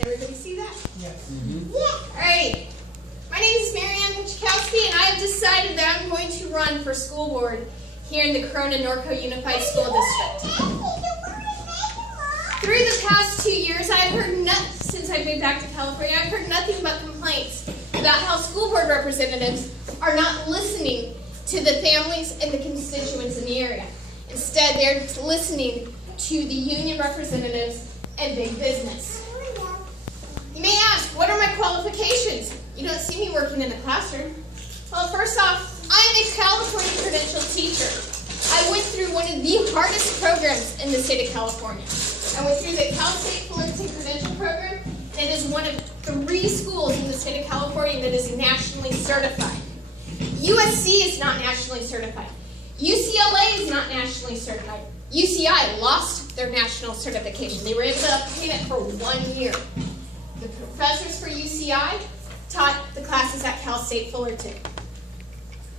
Everybody see that? Yes. All right. My name is Marianne Wachkowski, and I have decided that I'm going to run for school board here in the Corona-Norco Unified School District. Through the past 2 years, I've heard since I've moved back to California, I've heard nothing but complaints about how school board representatives are not listening to the families and the constituents in the area. Instead, they're listening to the union representatives and big business. You may ask, what are my qualifications? You don't see me working in a classroom. Well, first off, I'm a California credentialed teacher. I went through one of the hardest programs in the state of California. I went through the Cal State Fullerton Credential Program. It is one of 3 schools in the state of California that is nationally certified. USC is not nationally certified. UCLA is not nationally certified. UCI lost their national certification. They were able to obtain it for 1 year. The professors for UCI taught the classes at Cal State Fullerton.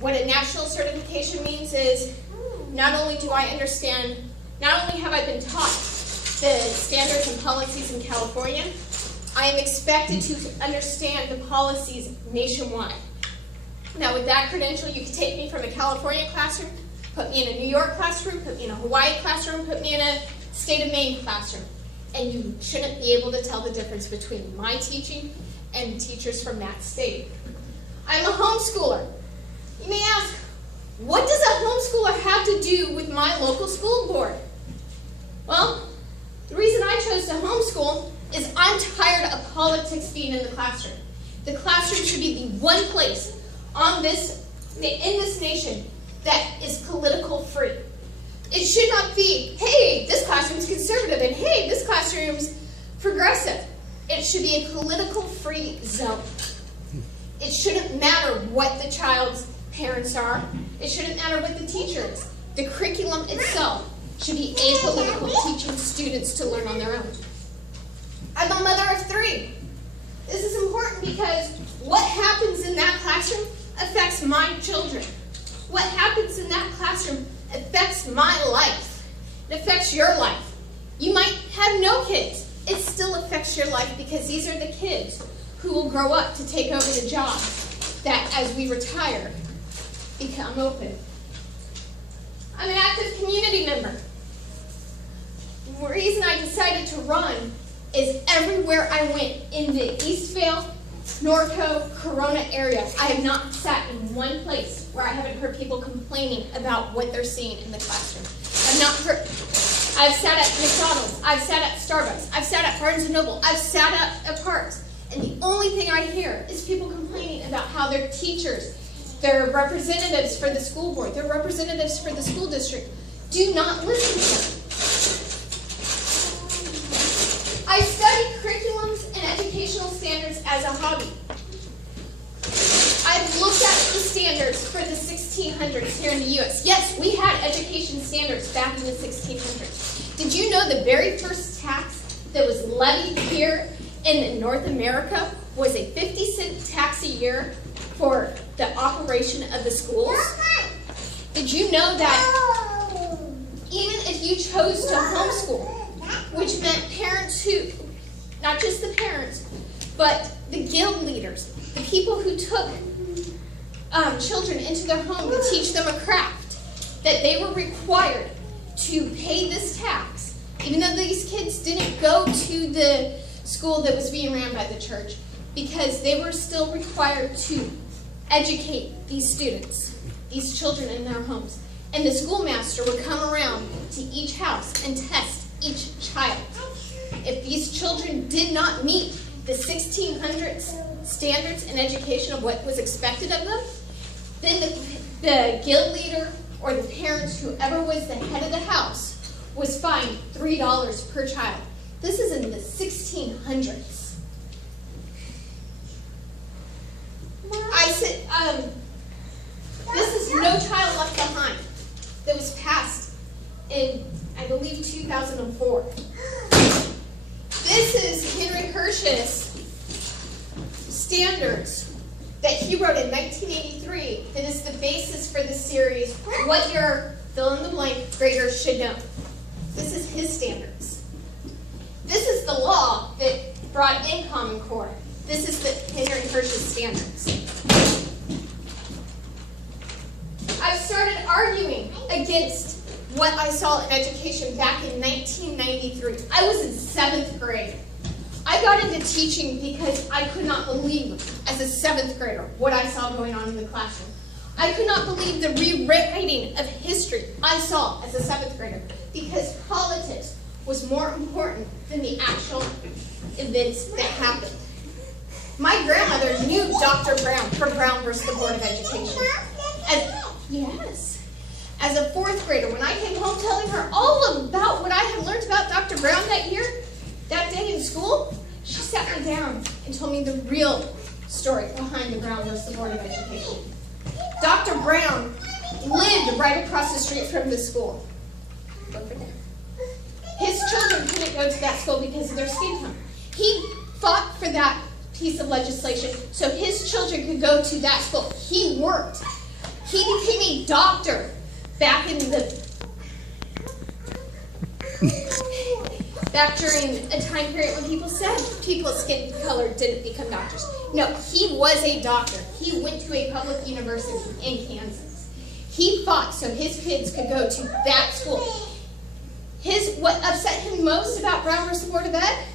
What a national certification means is not only have I been taught the standards and policies in California, I am expected to understand the policies nationwide. Now with that credential, you can take me from a California classroom, put me in a New York classroom, put me in a Hawaii classroom, put me in a state of Maine classroom. And you shouldn't be able to tell the difference between my teaching and teachers from that state. I'm a homeschooler. You may ask, what does a homeschooler have to do with my local school board? Well, the reason I chose to homeschool is I'm tired of politics being in the classroom. The classroom should be the one place in this nation that is political free. It should not be, hey, this classroom's conservative, and hey, this classroom's progressive. It should be a political free zone. It shouldn't matter what the child's parents are. It shouldn't matter what the teacher is. The curriculum itself should be apolitical, teaching students to learn on their own. I'm a mother of 3. This is important because what happens in that classroom affects my children. What happens in that classroom affects my life. It affects your life. You might have no kids. It still affects your life because these are the kids who will grow up to take over the jobs that, as we retire, become open. I'm an active community member. The reason I decided to run is everywhere I went in the Eastvale, Norco, Corona area, I have not sat in one place where I haven't heard people complaining about what they're seeing in the classroom. I've sat at McDonald's, I've sat at Starbucks, I've sat at Barnes & Noble, I've sat at parks, and the only thing I hear is people complaining about how their teachers, their representatives for the school board, their representatives for the school district do not listen to them. I studied curriculums and educational standards as a hobby. I've looked at the standards for the 1600s here in the U.S. Yes, we had education standards back in the 1600s. Did you know the very first tax that was levied here in North America was a 50-cent tax a year for the operation of the schools? Did you know that even if you chose to homeschool, which meant parents who, not just the parents, but the guild leaders, the people who took children into their home to teach them a craft, that they were required to pay this tax, even though these kids didn't go to the school that was being ran by the church, because they were still required to educate these students, these children in their homes. And the schoolmaster would come around to each house and test each child. If these children did not meet the 1600s standards in education of what was expected of them, then the guild leader or the parents, whoever was the head of the house, was fined $3 per child. This is in the 1600s. This is No Child Left Behind that was passed in, I believe, 2004. This is Henry Hirsch's standards that he wrote in 1983 that is the basis for the series, What Your Fill-in-the-Blank Graders Should Know. This is his standards. This is the law brought in Common Core. This is the Henry Hirsch's standards. I've started arguing against what I saw in education back in 1993. I was in 7th grade. I got into teaching because I could not believe, as a 7th grader, what I saw going on in the classroom. I could not believe the rewriting of history I saw as a 7th grader, because politics was more important than the actual events that happened. My grandmother knew Dr. Brown from Brown versus the Board of Education. As a 4th grader, when I came home telling her all about what I had learned about Dr. Brown that day in school, she sat me down and told me the real story behind the Brown versus the Board of Education. Dr. Brown lived right across the street from the school. Over there. His children couldn't go to that school because of their skin tone. He fought for that piece of legislation so his children could go to that school. He worked. He became a doctor back during a time period when people said people of skin color didn't become doctors. No, he was a doctor. He went to a public university in Kansas. He fought so his kids could go to that school. What upset him most about Brown versus Board of Ed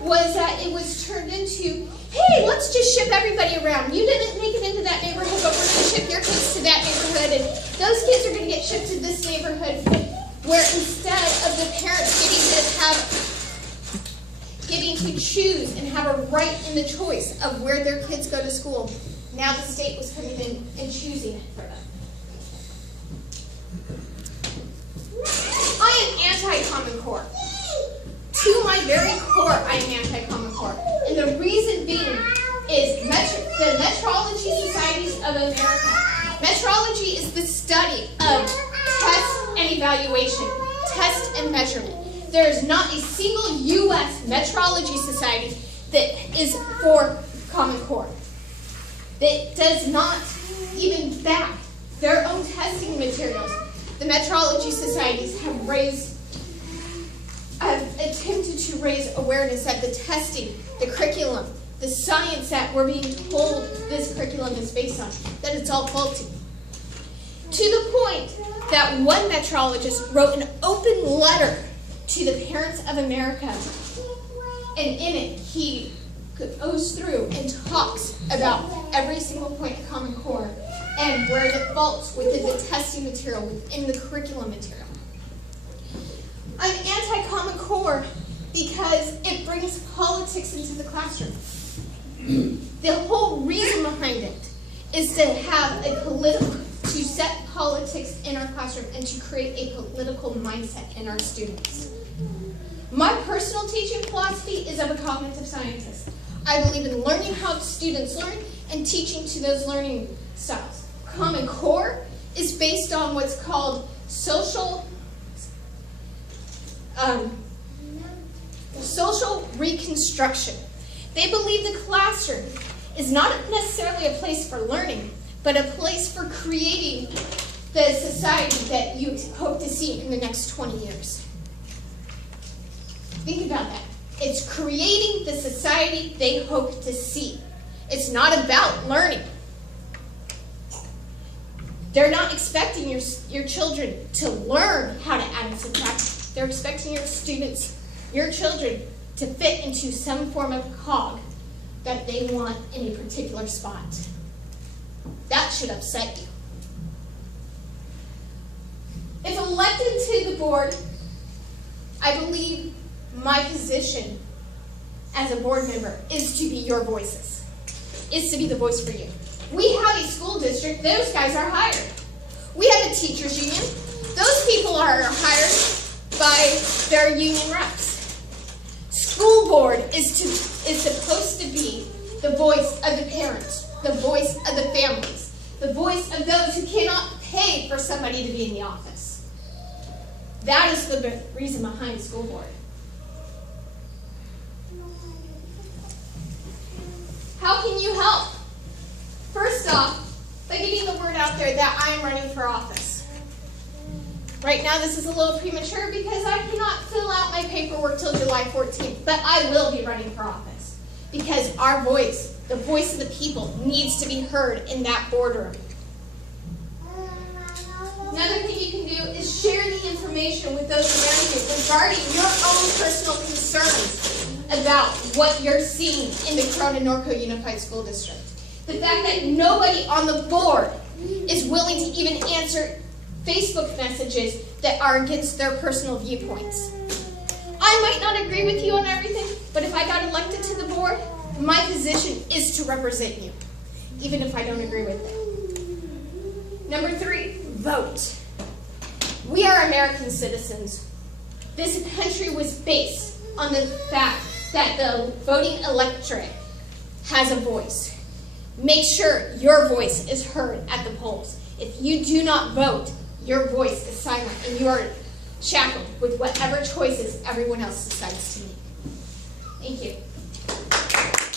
was that it was turned into, hey, let's just ship everybody around. You didn't make it into that neighborhood, but we're going to ship your kids to that neighborhood, and those kids are going to get shipped to this neighborhood, where instead of the parents getting to choose and have a right in the choice of where their kids go to school, now the state was coming in and choosing it for them. I am anti-Common Core. To my very core, I am anti-Common Core. And the reason being is the Metrology Societies of America. Metrology is the study of test and evaluation, test and measurement. There is not a single U.S. Metrology Society that is for Common Core. That does not even back their own testing materials. The Metrology Societies have attempted to raise awareness that the testing, the curriculum, the science that we're being told this curriculum is based on, that it's all faulty. To the point that one metrologist wrote an open letter to the parents of America, and in it he goes through and talks about every single point of Common Core and where the faults within the testing material, within the curriculum material. I'm anti-Common Core because it brings politics into the classroom. The whole reason behind it is to have to set politics in our classroom and to create a political mindset in our students. My personal teaching philosophy is of a cognitive scientist. I believe in learning how students learn and teaching to those learning styles. Common Core is based on what's called social reconstruction. They believe the classroom is not necessarily a place for learning, but a place for creating the society that you hope to see in the next 20 years. Think about that. It's creating the society they hope to see. It's not about learning. They're not expecting your children to learn how to add and subtract. They're expecting your children, to fit into some form of cog that they want in a particular spot. That should upset you. If elected to the board, I believe my position as a board member is to be your voices, is to be the voice for you. We have a school district, those guys are hired. We have a teachers union, those people are hired by their union reps. School board is supposed to be the voice of the parents, the voice of the families, the voice of those who cannot pay for somebody to be in the office. That is the reason behind school board. How can you help? First off, by getting the word out there that I am running for office. Right now this is a little premature because I cannot fill out my paperwork till July 14th, but I will be running for office. because our voice, the voice of the people, needs to be heard in that boardroom. Another thing you can do is share the information with those around you regarding your own personal concerns about what you're seeing in the Corona-Norco Unified School District. The fact that nobody on the board is willing to even answer Facebook messages that are against their personal viewpoints. I might not agree with you on everything, but if I got elected to the board, my position is to represent you, even if I don't agree with it. Number 3, vote. We are American citizens. This country was based on the fact that the voting electorate has a voice. Make sure your voice is heard at the polls. If you do not vote, your voice is silent and you are shackled with whatever choices everyone else decides to make. Thank you.